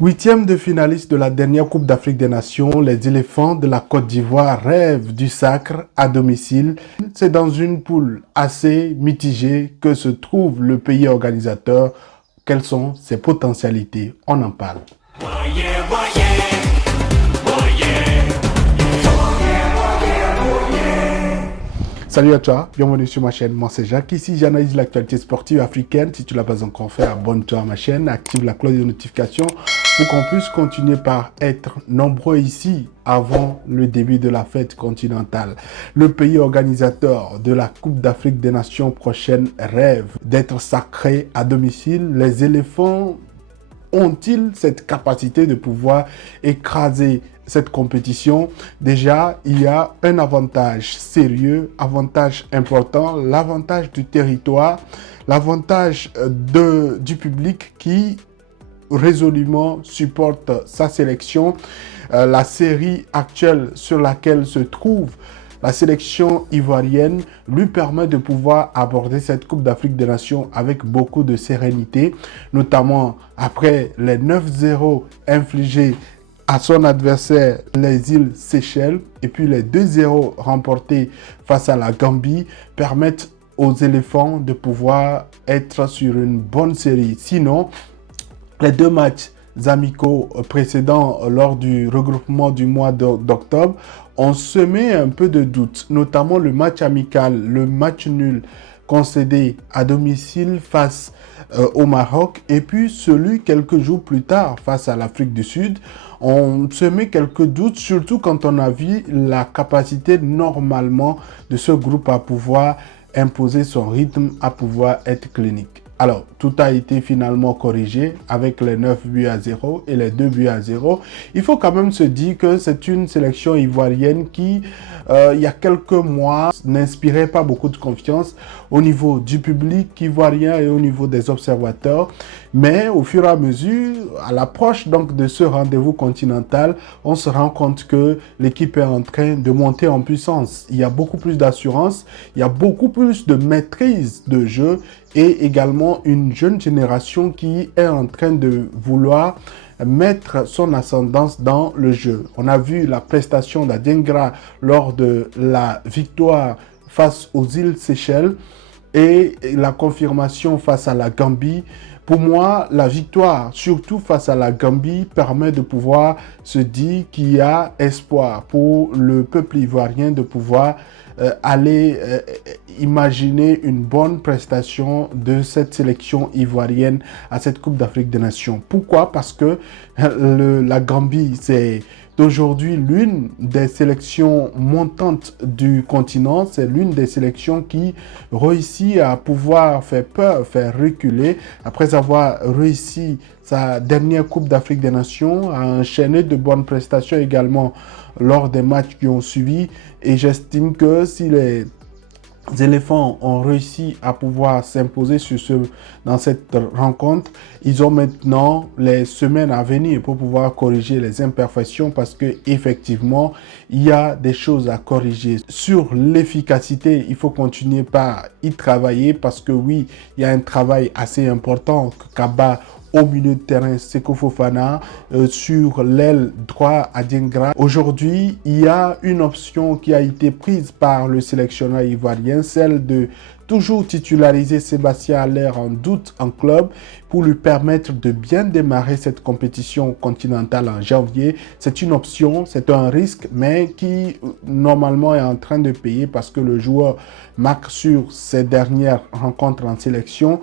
Huitième de finaliste de la dernière Coupe d'Afrique des Nations, les éléphants de la Côte d'Ivoire rêvent du sacre à domicile. C'est dans une poule assez mitigée que se trouve le pays organisateur. Quelles sont ses potentialités? On en parle. Salut à toi, bienvenue sur ma chaîne. Moi c'est Jacques, ici j'analyse l'actualité sportive africaine. Si tu ne l'as pas encore fait, abonne-toi à ma chaîne, active la cloche de notification pour qu'on puisse continuer par être nombreux ici avant le début de la fête continentale. Le pays organisateur de la Coupe d'Afrique des Nations prochaine rêve d'être sacré à domicile. Les éléphants ont-ils cette capacité de pouvoir écraser cette compétition? Déjà, il y a un avantage sérieux, avantage important, l'avantage du territoire, l'avantage du public qui résolument supporte sa sélection. La série actuelle sur laquelle se trouve la sélection ivoirienne lui permet de pouvoir aborder cette Coupe d'Afrique des Nations avec beaucoup de sérénité, notamment après les 9-0 infligés à son adversaire, les îles Seychelles, et puis les 2-0 remportés face à la Gambie permettent aux éléphants de pouvoir être sur une bonne série. Sinon, les deux matchs amicaux précédents lors du regroupement du mois d'octobre ont semé un peu de doute, notamment le match amical, le match nul concédé à domicile face au Maroc et puis celui quelques jours plus tard face à l'Afrique du Sud. On semé quelques doutes, surtout quand on a vu la capacité normalement de ce groupe à pouvoir imposer son rythme, à pouvoir être clinique. Alors, tout a été finalement corrigé avec les 9-0 et les 2-0. Il faut quand même se dire que c'est une sélection ivoirienne qui, il y a quelques mois, n'inspirait pas beaucoup de confiance au niveau du public ivoirien et au niveau des observateurs. Mais au fur et à mesure, à l'approche donc de ce rendez-vous continental, on se rend compte que l'équipe est en train de monter en puissance. Il y a beaucoup plus d'assurance, il y a beaucoup plus de maîtrise de jeu et également une jeune génération qui est en train de vouloir mettre son ascendance dans le jeu. On a vu la prestation d'Adiengra lors de la victoire face aux îles Seychelles et la confirmation face à la Gambie. Pour moi, la victoire, surtout face à la Gambie, permet de pouvoir se dire qu'il y a espoir pour le peuple ivoirien de pouvoir aller imaginer une bonne prestation de cette sélection ivoirienne à cette Coupe d'Afrique des Nations. Pourquoi? Parce que la Gambie, c'est d'aujourd'hui l'une des sélections montantes du continent. C'est l'une des sélections qui réussit à pouvoir faire peur, faire reculer. Après avoir réussi sa dernière Coupe d'Afrique des Nations, à enchaîner de bonnes prestations également lors des matchs qui ont suivi. Et j'estime que si les éléphants ont réussi à pouvoir s'imposer dans cette rencontre, ils ont maintenant les semaines à venir pour pouvoir corriger les imperfections parce que effectivement il y a des choses à corriger. Sur l'efficacité, il faut continuer par y travailler parce que oui, il y a un travail assez important que Kaba au milieu de terrain, Seko Fofana, sur l'aile droit Adiengra. Aujourd'hui, il y a une option qui a été prise par le sélectionneur ivoirien, celle de toujours titulariser Sébastien Haller en doute en club pour lui permettre de bien démarrer cette compétition continentale en janvier. C'est une option, c'est un risque, mais qui normalement est en train de payer parce que le joueur marque sur ses dernières rencontres en sélection.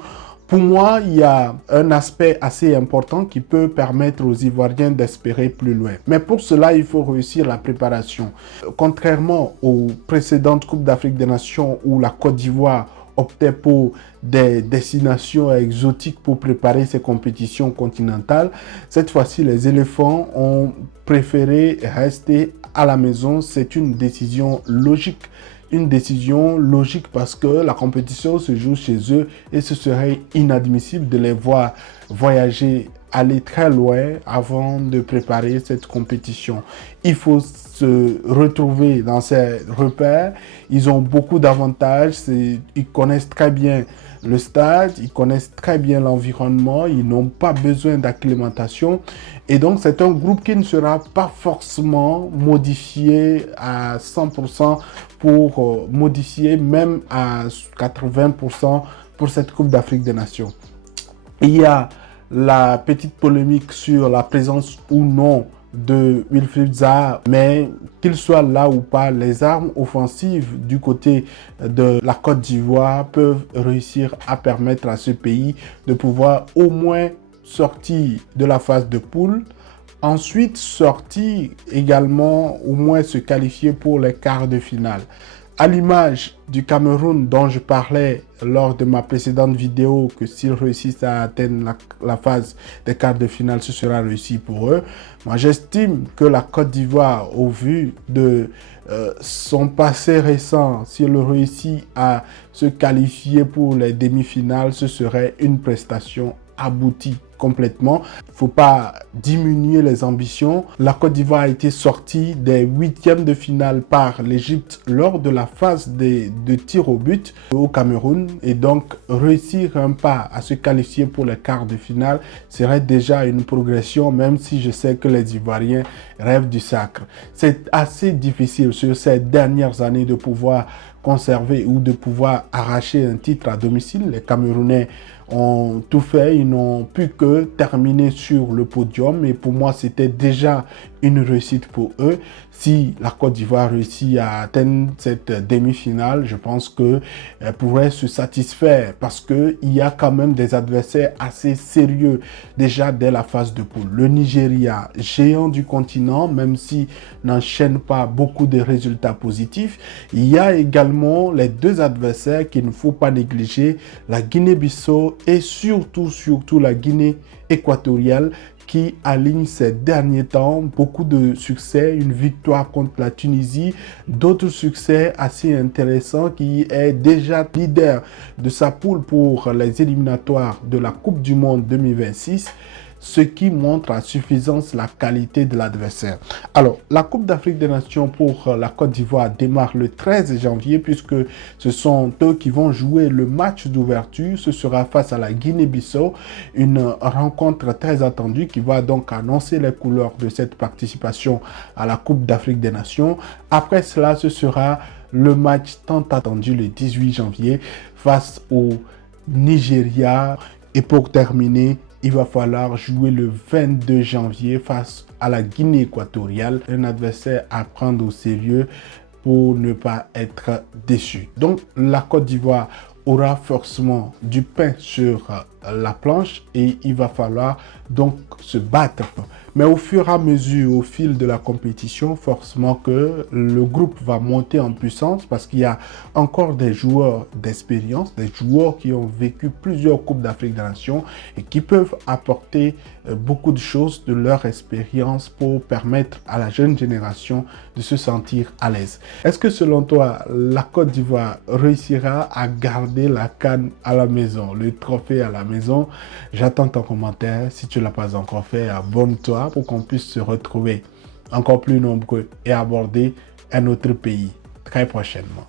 Pour moi, il y a un aspect assez important qui peut permettre aux Ivoiriens d'espérer plus loin. Mais pour cela, il faut réussir la préparation. Contrairement aux précédentes Coupes d'Afrique des Nations où la Côte d'Ivoire optait pour des destinations exotiques pour préparer ces compétitions continentales, cette fois-ci, les éléphants ont préféré rester à la maison. C'est une décision logique. Une décision logique parce que la compétition se joue chez eux et ce serait inadmissible de les voir voyager aller très loin avant de préparer cette compétition. Il faut se retrouver dans ces repères. Ils ont beaucoup d'avantages. Ils connaissent très bien le stade, ils connaissent très bien l'environnement, ils n'ont pas besoin d'acclimatation. Et donc, c'est un groupe qui ne sera pas forcément modifié à 100% pour modifier même à 80% pour cette Coupe d'Afrique des Nations. Il y a la petite polémique sur la présence ou non de Wilfried Zaha, mais qu'il soit là ou pas, les armes offensives du côté de la Côte d'Ivoire peuvent réussir à permettre à ce pays de pouvoir au moins sortir de la phase de poule, ensuite sortir également, au moins se qualifier pour les quarts de finale. À l'image du Cameroun dont je parlais lors de ma précédente vidéo, que s'ils réussissent à atteindre la phase des quarts de finale, ce sera réussi pour eux. Moi, j'estime que la Côte d'Ivoire, au vu de son passé récent, s'il réussit à se qualifier pour les demi-finales, ce serait une prestation aboutie complètement. Il ne faut pas diminuer les ambitions. La Côte d'Ivoire a été sortie des huitièmes de finale par l'Égypte lors de la phase de tir au but au Cameroun. Et donc, réussir un pas à se qualifier pour les quarts de finale serait déjà une progression, même si je sais que les Ivoiriens rêvent du sacre. C'est assez difficile sur ces dernières années de pouvoir conserver ou de pouvoir arracher un titre à domicile. Les Camerounais ont tout fait, ils n'ont pu que terminer sur le podium et pour moi c'était déjà une réussite pour eux. Si la Côte d'Ivoire réussit à atteindre cette demi-finale, je pense qu'elle pourrait se satisfaire parce qu'il y a quand même des adversaires assez sérieux déjà dès la phase de poule. Le Nigeria, géant du continent, même si n'enchaîne pas beaucoup de résultats positifs, il y a également les deux adversaires qu'il ne faut pas négliger, la Guinée-Bissau et surtout la Guinée équatoriale qui aligne ces derniers temps beaucoup de succès, une victoire contre la Tunisie, d'autres succès assez intéressants, qui est déjà leader de sa poule pour les éliminatoires de la Coupe du Monde 2026. Ce qui montre à suffisance la qualité de l'adversaire. Alors, la Coupe d'Afrique des Nations pour la Côte d'Ivoire démarre le 13 janvier puisque ce sont eux qui vont jouer le match d'ouverture. Ce sera face à la Guinée-Bissau, une rencontre très attendue qui va donc annoncer les couleurs de cette participation à la Coupe d'Afrique des Nations. Après cela, ce sera le match tant attendu le 18 janvier face au Nigeria. Et pour terminer, il va falloir jouer le 22 janvier face à la Guinée équatoriale, un adversaire à prendre au sérieux pour ne pas être déçu. Donc la Côte d'Ivoire aura forcément du pain sur la planche et il va falloir donc se battre. Mais au fur et à mesure, au fil de la compétition, forcément que le groupe va monter en puissance parce qu'il y a encore des joueurs d'expérience, des joueurs qui ont vécu plusieurs Coupes d'Afrique des Nations et qui peuvent apporter beaucoup de choses de leur expérience pour permettre à la jeune génération de se sentir à l'aise. Est-ce que selon toi, la Côte d'Ivoire réussira à garder la CAN à la maison, le trophée à la maison? J'attends ton commentaire. Si tu ne l'as pas encore fait, abonne-toi pour qu'on puisse se retrouver encore plus nombreux et aborder un autre pays très prochainement.